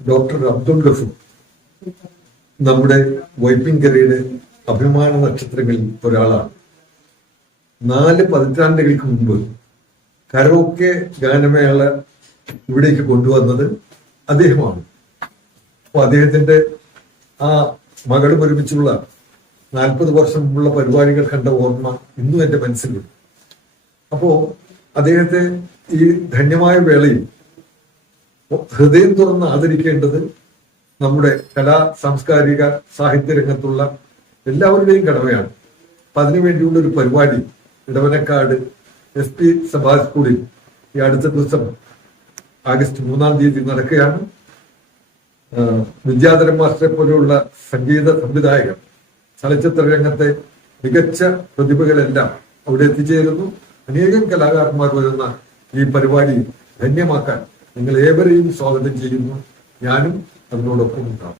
Doctor Abdul Gafoor നമ്മുടെ വൈപ്പിൻകരയുടെ അഭിമാന നക്ഷത്രങ്ങളിൽ ഒരാളാണ്. 4 പതിറ്റാണ്ടുകൾക്ക് മുമ്പ് കരോക്കെ ഗാനമേള ഇവിടേക്ക് കൊണ്ടുവന്നത് അദ്ദേഹമാണ്. അപ്പൊ അദ്ദേഹത്തിന്റെ ആ മകളും ഒരുമിച്ചുള്ള 40 വർഷം മുമ്പുള്ള പരിപാടികൾ കണ്ട ഓർമ്മ ഇന്നും എന്റെ മനസ്സിലുണ്ട്. അപ്പോ അദ്ദേഹത്തെ ഈ ധന്യമായ വേളയിൽ ഹൃദയം തുറന്ന് ആദരിക്കേണ്ടത് നമ്മുടെ കലാ സാംസ്കാരിക സാഹിത്യ രംഗത്തുള്ള എല്ലാവരുടെയും കടമയാണ്. അപ്പൊ അതിനുവേണ്ടിയുള്ള ഒരു പരിപാടി ഇടവനക്കാട് SP സഭാ സ്കൂളിൽ ഈ അടുത്ത ദിവസം ആഗസ്റ്റ് 3-ാം തീയതി നടക്കുകയാണ്. വിദ്യാധരൻ മാസ്റ്ററെ പോലെയുള്ള സംഗീത സംവിധായകർ, ചലച്ചിത്ര രംഗത്തെ മികച്ച പ്രതിഭകളെല്ലാം അവിടെ എത്തിച്ചേരുന്നു. അനേകം കലാകാരന്മാർ വരുന്ന ഈ പരിപാടി ധന്യമാക്കാൻ നിങ്ങൾ ഏവരെയും സ്വാഗതം ചെയ്യുന്നു. ഞാനും അതിനോടൊപ്പം ഉണ്ടാവും.